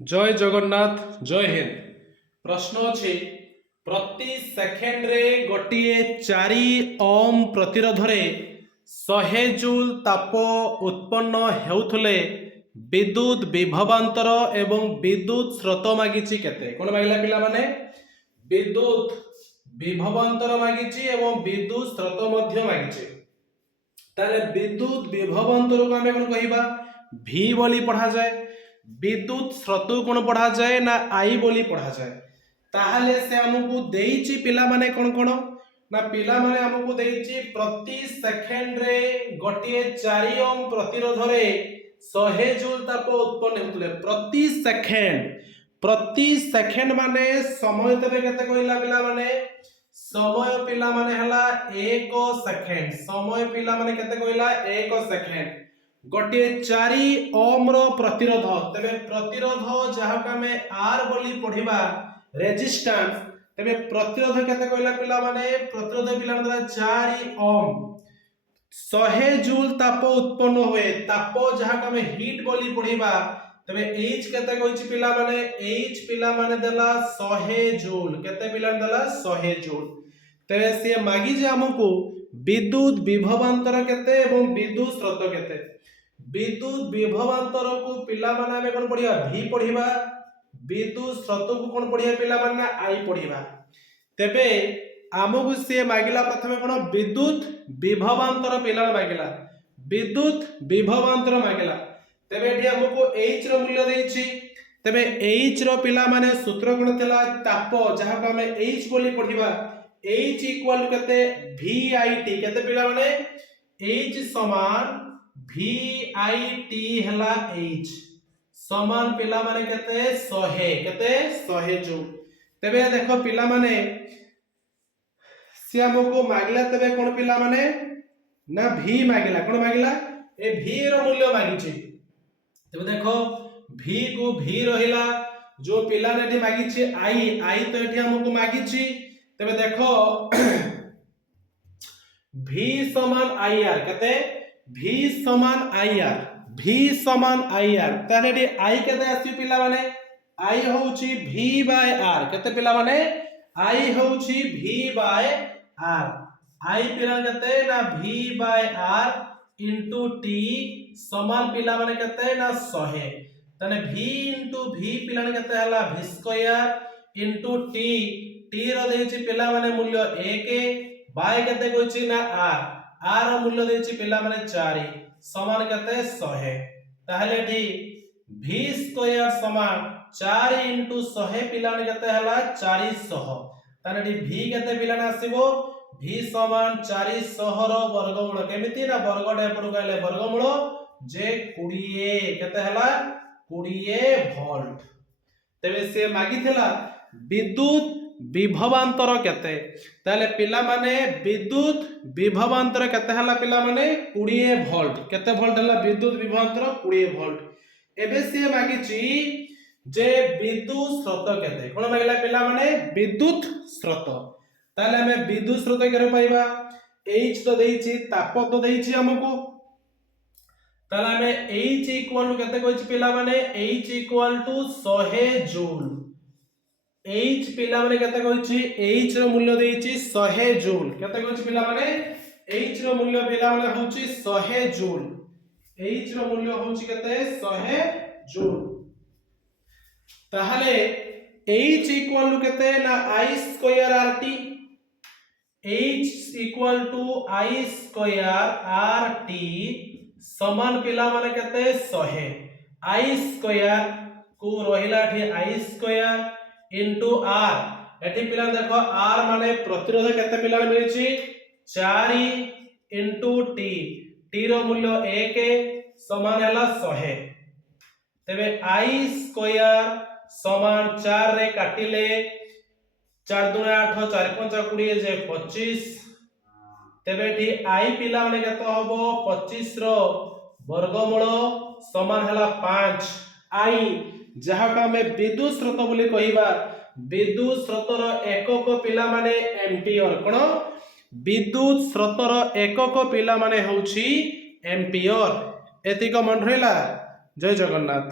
जय जगन्नाथ जय हिंद। प्रश्न अच्छे प्रति सेकेंड रे गोटे 4 ओम प्रतिरोध रे 100 जूल ताप उत्पन्न हेउथले विद्युत विभवांतर एवं विद्युत स्रोत मागिची केते कोन मागिला पिला माने विद्युत विभवांतर मागिची एवं विद्युत स्रोत मध्य मागिची। ताले विद्युत विभवांतर को हमें कोन कहिबा V बोली पढ़ा जाए, विद्युत स्रोत कोन पढ़ा जाए ना आई बोली पढ़ा जाए। ताहले से हमकु देइची पिला माने कोन कोन ना पिला माने हमकु देइची प्रति सेकेंड रे गोटे 4 ओम प्रतिरोध रे 100 जूल ताप उत्पन्न होतले। प्रति सेकेंड माने समय तबे केते कहिला पिला माने समय पिला माने हला 1 सेकेंड। समय पिला माने केते कहिला 1 सेकेंड। गोटे 4 ओम रो प्रतिरोध तबे प्रतिरोध जहा का में आर बोली पढ़िबा रेजिस्टेंस तबे प्रतिरोध केते कहला पिला माने प्रतिरोध पिला माने 4 ओम 100 जूल ताप उत्पन्न हुए। ताप जहा का में हीट बोली पढ़िबा तबे H केते कहिछि पिला माने H पिला माने देला 100 जूल। केते पिला देला 100 जूल। तबे से मागी जे हमकु विद्युत विभवांतर केते एवं विद्युत स्रोत केते। विद्युत विभवांतर को पिला माने हमें कोन पढ़िबा V पढ़िबा, विद्युत स्रोत को कोन पढ़िबा पिला माने I पढ़िबा। तबे आमगु से मागिला प्रथमे कोन विद्युत विभवांतर पिला मागिला, विद्युत विभवांतर मागिला। तबे एठी हमकु H रो मूल्य देछि। तबे H रो पिला माने सूत्र कोन तेला ताप जहा को हमें H बोली पढ़िबा H इक्वल केते VIT। केते पिला माने H समान VIT हला H समान पिला माने केते 100 केते 100 जूल। तबे देखो पिला माने से हमको मागिला तबे कोन पिला माने ना V मागिला। कोन मागिला ए V रो मूल्य मागिछि। तबे देखो V को V रहिला जो पिला ने मागिछि I तो एठी हमको मागिछि। तबे देखो V समान IR केते V समान IR V समान IR ताले एठी I केते आसी पिला माने I होउछि V बाय R। केते पिला माने I होउछि V बाय R। I पिला केते ना V by R into T समान पिला माने केते ना 100। तने V इनटू V पिला ने केते हला V square into T T रो देछि पिला माने मूल्य 1 बाय केते कहछि ना R रो मूल्य देछि पिला माने 4 समान केते 100। ताहले एठी V स्क्वायर समान 4 इनटू 100 पिला ने केते हला 400। ताने एठी V केते पिला ने आसीबो V समान 400 रो वर्गमूल। केमिति ना वर्गटा एपडु गाइले वर्गमूल जे 20 केते हला 20 वोल्ट। तबे से मागिथला विद्युत विभवांतर केते। ताले पिला माने विद्युत विभवांतर केते हला पिला माने 20 वोल्ट। केते वोल्ट हला विद्युत विभवांतर 20 वोल्ट। एबे से मागिची जे विद्युत स्रोत केते। कोन मागिला पिला माने विद्युत स्रोत। ताले हमें विद्युत स्रोत केरे पाइबा H तो देइछि ताप तो देइछि हमको। ताले हमें H इक्वल टू केते कहछि पिला माने H equal to 100 joule. H पिला माने केते कहछि H रो मूल्य देइछि 100 जूल। केते कहछि पिला माने H रो मूल्य पिला माने होछि 100 जूल। H रो मूल्य होछि केते 100 जूल। ताहले H इक्वल टू केते ना I square RT। H equal to I square RT समान पिला माने केते 100। I स्क्वायर को रहिला एठी I स्क्वायर इनटू R। एठी पिला देखो R माने प्रतिरोध केते पिला मिलिछि 4 इनटू T। T रो मूल्य 1 समान हला 100। तबे I स्क्वायर समान 4 रे काटिले 4 दूने 8 4 5 20 जे 25। तबे एठी I पिला माने केते होबो 25 रो वर्गमूल समान हला 5। I जहा का में विद्युत स्रोत बोली कहिबा विद्युत स्रोतर एकक पिला माने एम्पियर। कोन विद्युत स्रोतर एकक पिला माने होउछि एम्पियर। एतिक मन रहिला। जय जगन्नाथ।